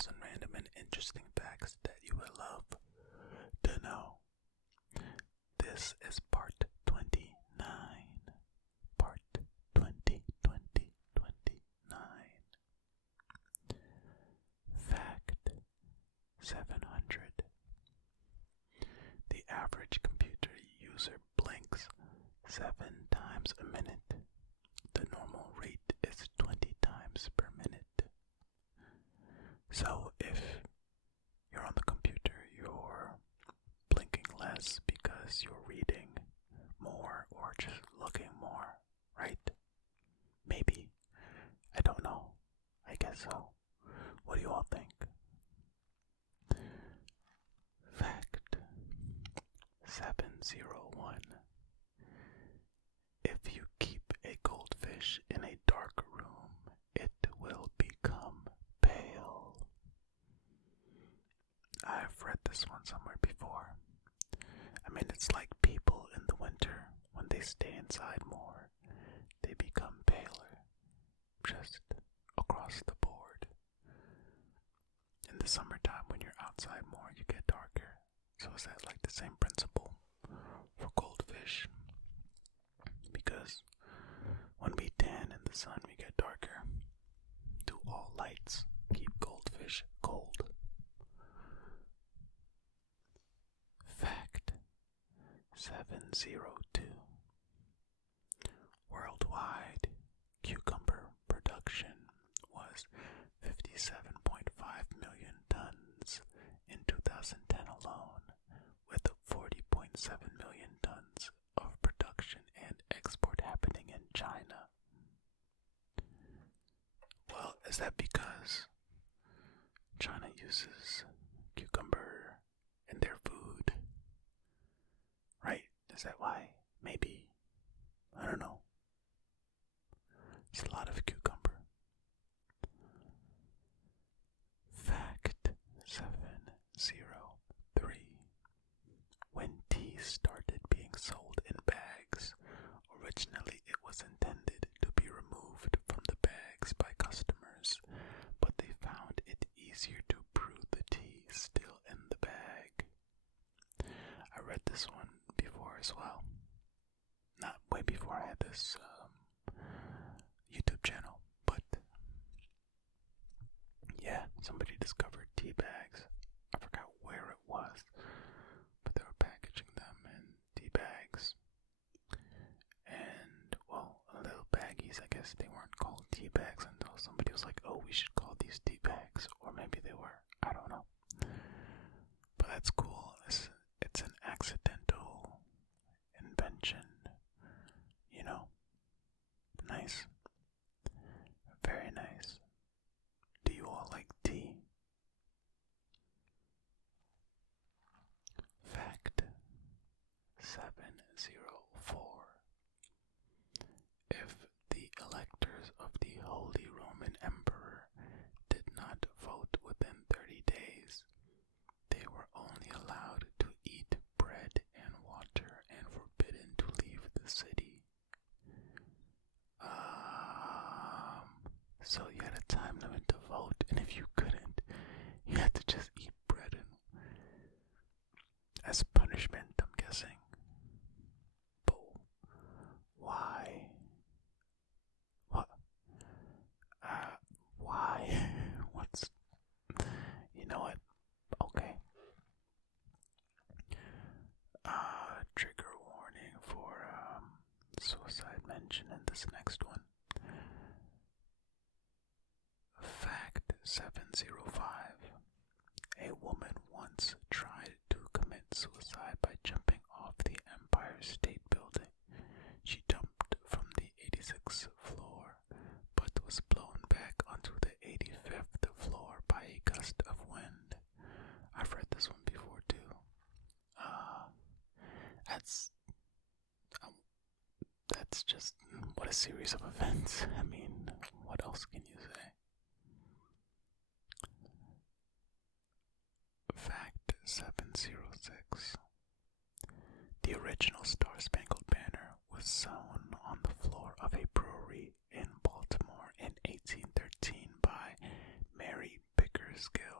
10,000 random and interesting facts that you would love to know. This is part 29. Part 20, 29. Fact 700. The average computer user blinks 7 times a minute. The normal rate is 20 times per minute. So if you're on the computer, you're blinking less because you're reading more or just looking more, right? Maybe. I don't know. I guess so. What do you all think? Fact 701. If you keep a goldfish in a dark room, it will become pale. I've read this one somewhere before. I mean, it's like people in the winter, when they stay inside more, they become paler, just across the board. In the summertime, when you're outside more, you get darker. So is that like the same principle for goldfish? Because when we tan in the sun, we get darker. Do all lights keep goldfish cold? Fact 702. Worldwide cucumber production was 57.5 million tons in 2010 alone, with 40.7 million tons of production and export happening in China. Well, is that because China uses cucumber in their food? Right? Is that why? Maybe. I don't know. It's a lot of cucumber. Fact 703. When tea started being sold in bags, originally it was intended to be removed from the bags by customers, but they found it easier to brew the tea still in the bag. I read this one before as well. Not way before I had this YouTube channel, but yeah, somebody discovered tea bags. I forgot where it was, but they were packaging them in tea bags. And, well, little baggies, I guess they weren't called tea bags until somebody was like, oh, we should call these tea bags. Or maybe they were. I don't know. But that's cool. It's an accidental invention. You know? Nice. Very nice. Do you all like tea? Fact 704. If the electors of the Holy Roman Emperor did not vote within 30 days, they were only allowed to eat bread and water and forbidden to leave the city. So you had a time limit to vote, and if you couldn't, you had to just eat bread and as punishment, I'm guessing. But why? What? Why? What's... You know what? Okay. Trigger warning for suicide mention in this next one. Fact 705. A woman once tried to commit suicide by jumping off the Empire State Building. She jumped from the 86th floor, but was blown back onto the 85th floor by a gust of wind. I've read this one before too. That's just, what a series of events. I mean, what else can you say? Fact 706. The original Star-Spangled Banner was sewn on the floor of a brewery in Baltimore in 1813 by Mary Pickersgill.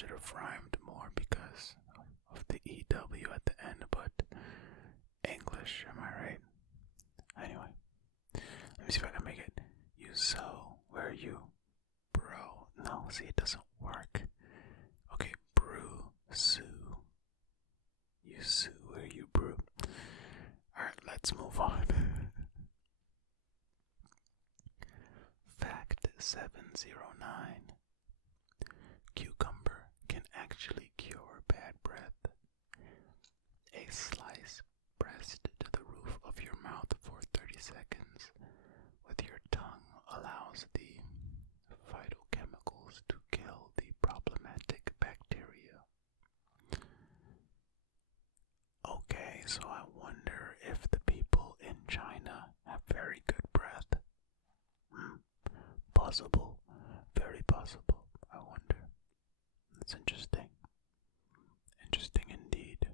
should have rhymed more because of the EW at the end, but English, am I right? Anyway, let me see if I can make it. You so, where are you? Bro, no, see, it doesn't work. Okay, brew, sue. You sue, where you brew. Alright, let's move on. Fact 709. Cucumber can actually cure bad breath. A slice pressed to the roof of your mouth for 30 seconds with your tongue allows the phytochemicals to kill the problematic bacteria. Okay, so I wonder if the people in China have very good breath. Possible. Very possible. I wonder. That's interesting. Interesting indeed.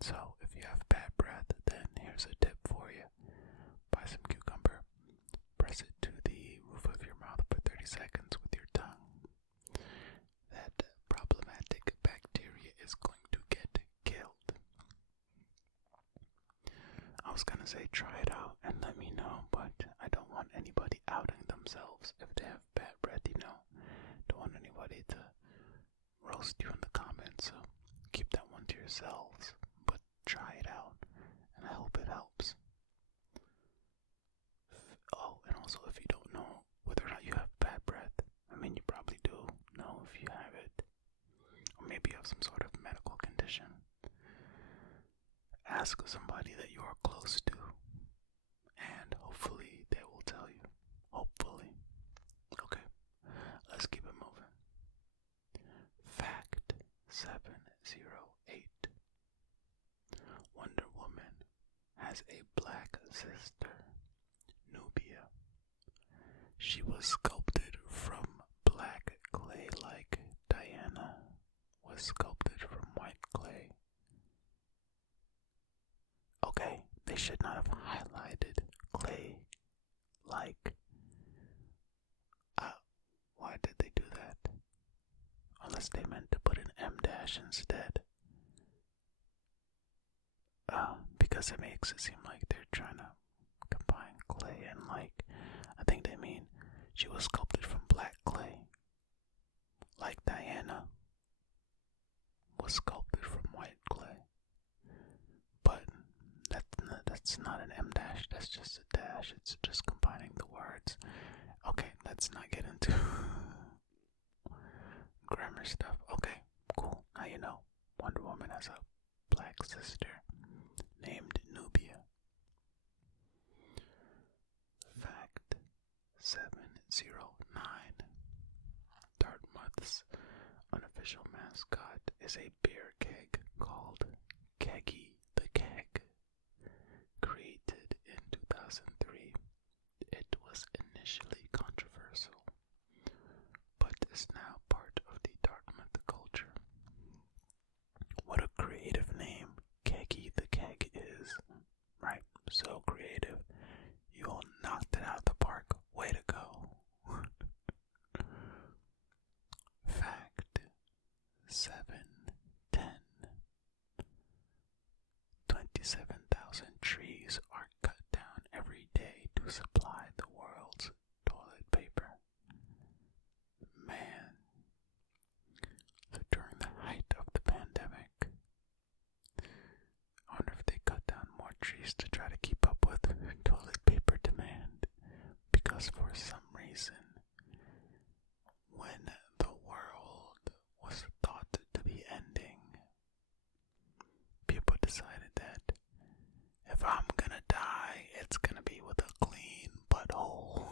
So, if you have bad breath, then here's a tip for you. Buy some cucumber. Press it to the roof of your mouth for 30 seconds with your tongue. That problematic bacteria is going to get killed. I was gonna say try it out and let me know, but I don't want anybody outing themselves if they have bad breath, Don't want anybody to roast you in the comments, so keep that one to yourselves, but try it out, and I hope it helps. Oh, and also if you don't know whether or not you have bad breath, I mean you probably do know if you have it, or maybe you have some sort of medical condition. Ask somebody that you are close to, and hopefully they will tell you. Hopefully. Okay, let's keep it moving. Fact 708. Wonder Woman has a black sister, Nubia. She was sculpted from black clay like Diana was sculpted from white clay. Okay, they should not have highlighted clay like. Why did they do that? Unless they meant to put an M dash instead. Because it makes it seem like they're trying to combine clay and like. I think they mean she was sculpted from black clay. Like Diana was sculpted from white clay. But that's not an M dash, that's just a dash. It's just combining the words. Okay, let's not get into grammar stuff. Okay, cool. Now you know Wonder Woman has a black sister named Nubia. Fact 709. Dartmouth's unofficial mascot is a beer keg called Keggy the Keg. Created in 2003, it was initially controversial, but is now part of the Dartmouth culture. What a creative name Keggy the Keg is, right? So creative. You all knocked it out of the park. Way to go. Fact 710. 27,000 trees are cut down every day to supply the world's toilet paper. Man. So during the height of the pandemic, I wonder if they cut down more trees to try to keep up with toilet paper demand. Because for some reason, when the world was thought to be ending, people decided that if I'm gonna die, it's gonna be with a clean butthole.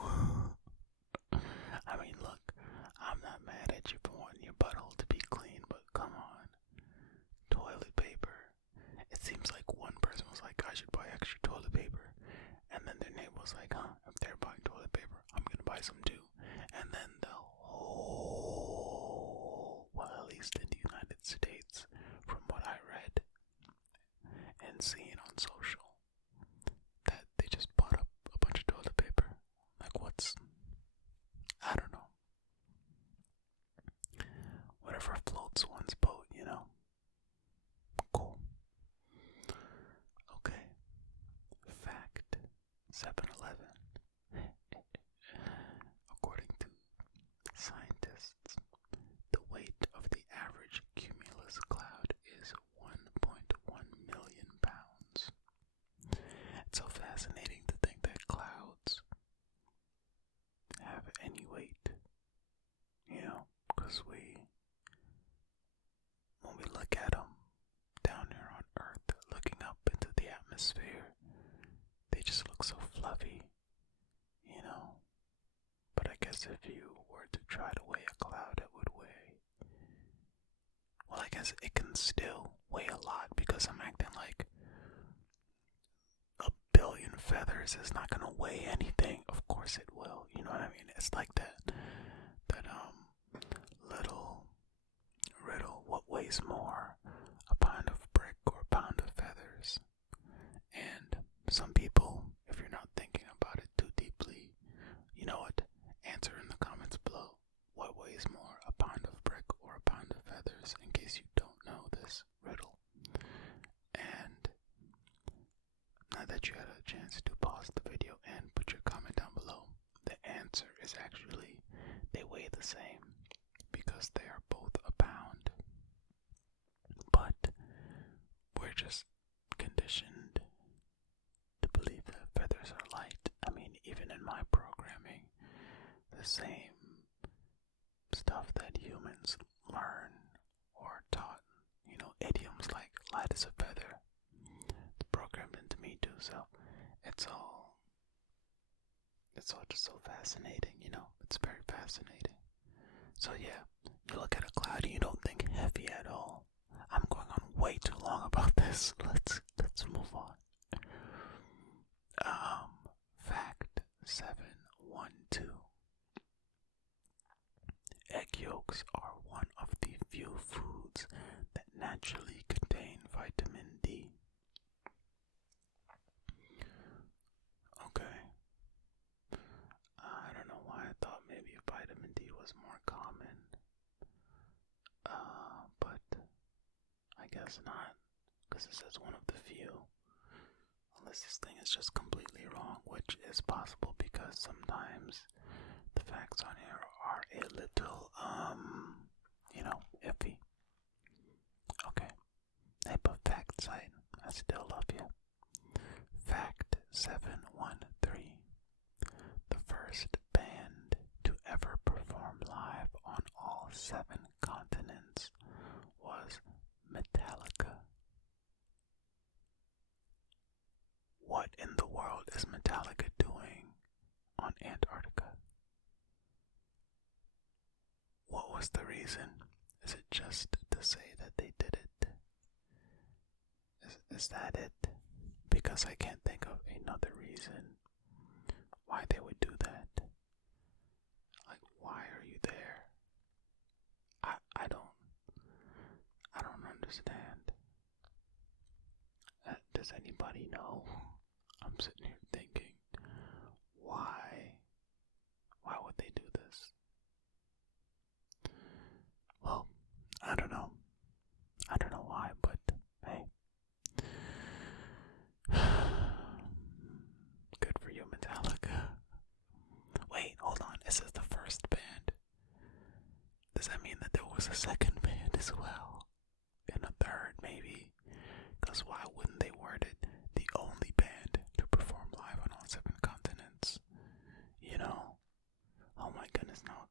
I mean, look, I'm not mad at you for wanting your butthole to be clean, but come on. Toilet paper. It seems like one person was like, I should buy extra toilet paper. And then their neighbor was like, if they're buying toilet paper, I'm gonna buy some too. And then the whole, well, at least in the United States, from what I read and seen on social, that they just bought up a bunch of toilet paper. Like I don't know. Whatever floats atmosphere, they just look so fluffy, you know. But I guess if you were to try to weigh a cloud, it would weigh. Well, I guess it can still weigh a lot because I'm acting like a billion feathers is not gonna weigh anything. Of course it will. You know what I mean? It's like that little riddle. What weighs more, a pound of brick or a pound of feathers? And some people, if you're not thinking about it too deeply, you know what? Answer in the comments below. What weighs more, a pound of brick or a pound of feathers, in case you don't know this riddle. And now that you had a chance to pause the video and put your comment down below, the answer is actually they weigh the same because they are both a pound. But we're just conditioned to believe that feathers are light. I mean, even in my programming, the same stuff that humans learn or taught, you know, idioms like light as a feather, it's programmed into me too. So it's all just so fascinating, you know. It's very fascinating. So yeah, you look at a cloud and you don't think heavy at all. I'm going on way too long about this. Let's move on. Fact 712. Egg yolks are one of the few foods that naturally contain vitamin D. Okay. I don't know why I thought maybe vitamin D was more common. But I guess not, because it says one of the few. Unless this thing is just completely wrong, which is possible because sometimes the facts on here are a little, you know, iffy. Okay. Type of fact site. I still love you. Fact 713. The first band to ever perform live on all 7 continents was Metallica. What in the world is Metallica doing on Antarctica? What was the reason? Is it just to say that they did it? Is that it? Because I can't think of another reason why they would do that. Like, why are you there? I don't understand. Does anybody know? I'm sitting here thinking, why would they do this? Well, I don't know. I don't know why, but hey. Good for you, Metallica. Wait, hold on. It says the first band. Does that mean that there was a second band as well? And a third, maybe? Because why wouldn't they word it the only band to perform live on all 7 continents? You know? Oh my goodness, now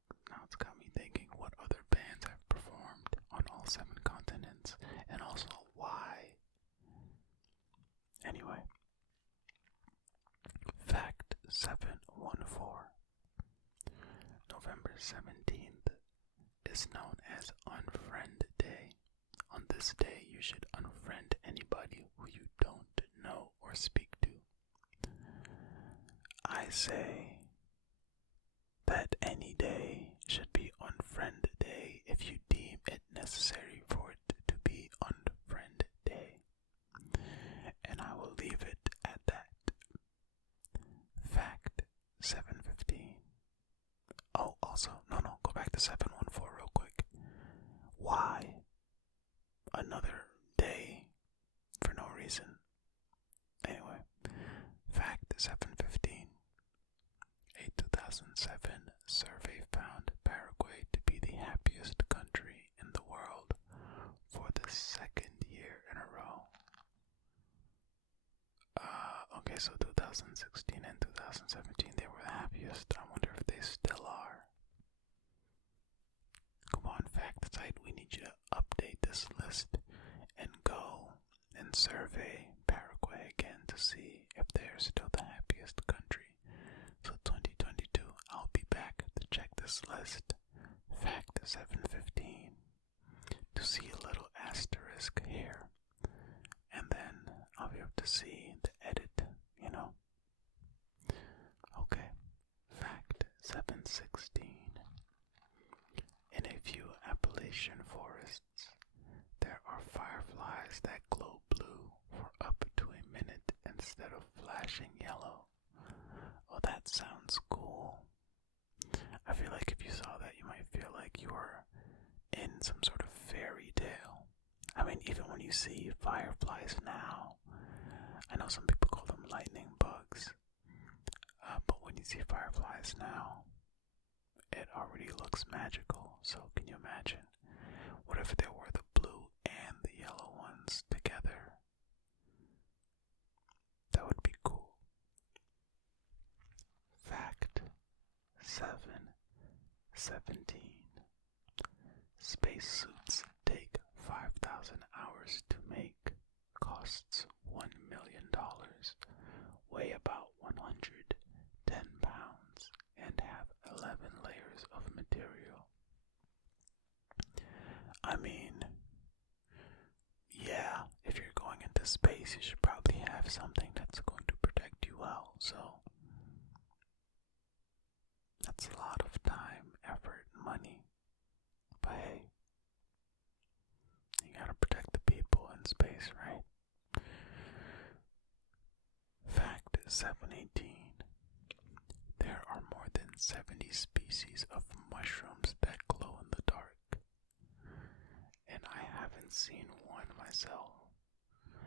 it's got me thinking, what other bands have performed on all 7 continents? And also, why? Anyway. Fact 714. November 17th is known as Unfriend Day. On this day, you should unfriend anybody who you don't know or speak to. I say that any day should be Unfriend Day if you deem it necessary for it to be Unfriend Day. And I will leave it at that. Fact 715. Oh, also, no, go back to 714 real quick. Why another day for no reason? Anyway, fact 715. A 2007 survey found Paraguay to be the happiest country in the world for the 2nd year in a row. Okay, so 2016 and 2017 they were the happiest. I wonder if they still are. Come on, fact site, we need you to update this list and go and survey Paraguay again this list, fact 715, to see a little asterisk here, and then I'll be able to see the edit, Okay, fact 716. In a few Appalachian forests, there are fireflies that glow blue for up to a minute instead of flashing yellow. Well, that sounds cool. I feel like if you saw that, you might feel like you are in some sort of fairy tale. I mean, even when you see fireflies now, I know some people call them lightning bugs, but when you see fireflies now, it already looks magical. So can you imagine? What if there were the blue and the yellow ones together? That would be cool. Fact 717. Spacesuits take 5,000 hours to make, costs $1 million, weigh about 110 pounds, and have 11 layers of material. I mean, yeah, if you're going into space, you should probably have something that's going to protect you well, so that's a lot of time, effort, money. But hey, you gotta protect the people in space, right? Fact 718. There are more than 70 species of mushrooms that glow in the dark. And I haven't seen one myself.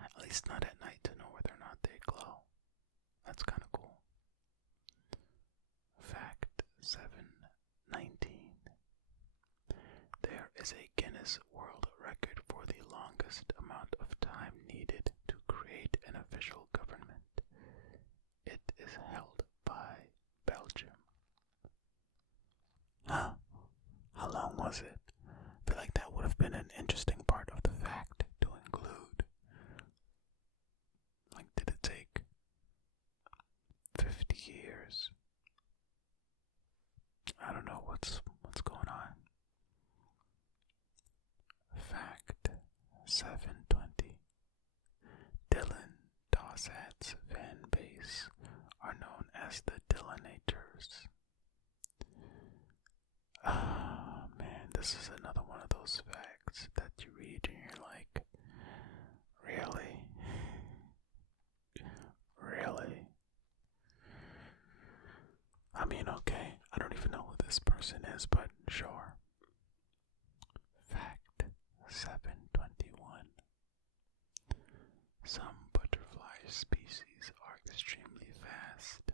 At least not at night to know whether or not they glow. That's kind of cool. Fact 719. There is a Guinness World Record for the longest amount of time needed to create an official government. It is held by Belgium. Huh? How long was it? I feel like that would have been an interesting part of the fact to include. Like, did it take 50 years? I don't know what's going on. Fact 720. Dylan Dawsat's fan base are known as the Dyllinators. Ah, man, this is another one of those facts that you read and you're like, really? Really? I mean, okay, I don't even know who this person is, but sure. Fact 721. Some butterfly species are extremely fast.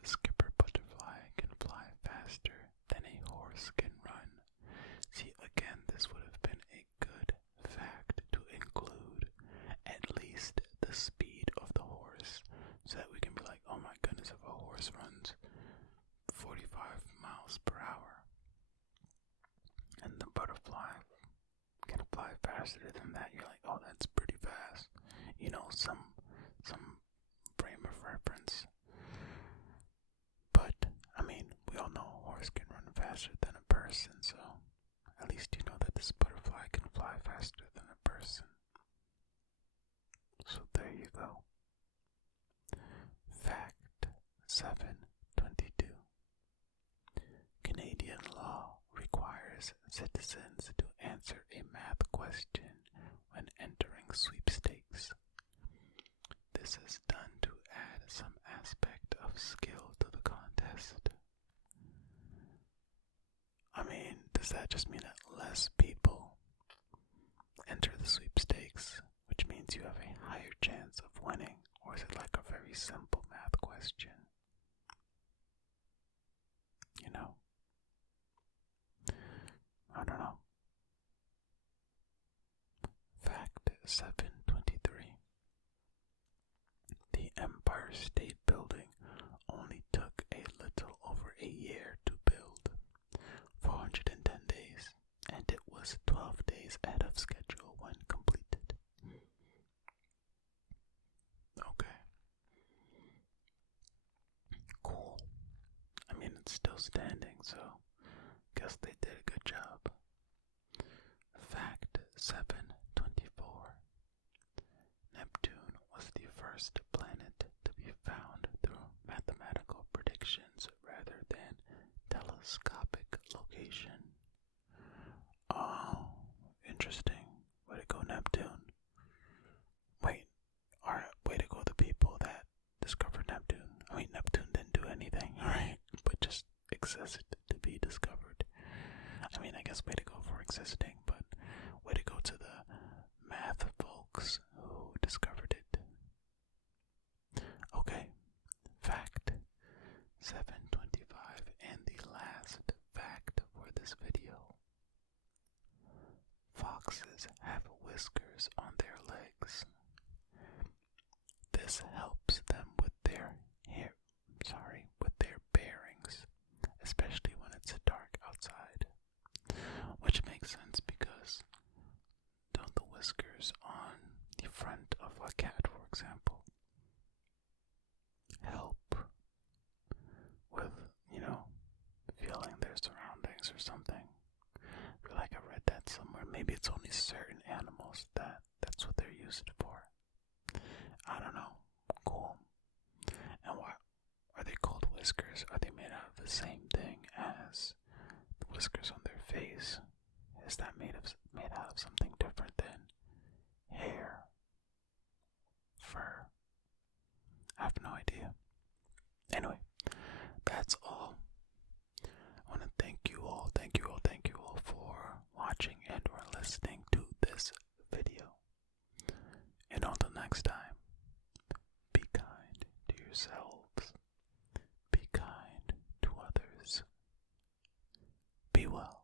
The skipper butterfly can fly faster than a horse can run. See, again, this would have been a good fact to include at least the speed of the horse, so that we can be like, oh my goodness, if a horse runs 45 miles per hour and the butterfly can fly faster than that, you're like, oh, that's pretty fast. You know, some frame of reference. But, I mean, we all know a horse can run faster than a person, so at least you know that this butterfly can fly faster than a person. So there you go. Fact 722. Canadian law requires citizens to answer a math question when entering sweepstakes. This is done to add some aspect of skill to the contest. I mean, does that just mean that less people enter the sweepstakes, which means you have a higher chance of winning? Or is it like a very simple math question? You know? I don't know. Fact 723. The Empire State Building only took a little over a year to build, 410 days, and it was 12 days ahead of schedule when completed. Okay. Cool. I mean, it's still standing, so 724. Neptune was the first planet to be found through mathematical predictions rather than telescopic location. Oh, interesting. Way to go, Neptune. Wait, alright, way to go, the people that discovered Neptune. I mean, Neptune didn't do anything, alright, but just existed to be discovered. I mean, I guess way to go for existing, but way to go to the math folks who discovered it. Okay, fact 725, and the last fact for this video. Foxes have whiskers on their legs. This helps them with their bearings, especially when it's dark outside. Which makes sense because don't the whiskers on the front of a cat, for example, help with, feeling their surroundings or something? I feel like I read that somewhere. Maybe it's only certain animals that's what they're used for. I don't know. Cool. And why are they called whiskers? Are they made out of the same thing as the whiskers on their face? Is that made out of something different than hair, fur? I have no idea. Anyway, that's all. I want to thank you all for watching and or listening to this video. And until next time, be kind to yourselves. Be kind to others. Be well.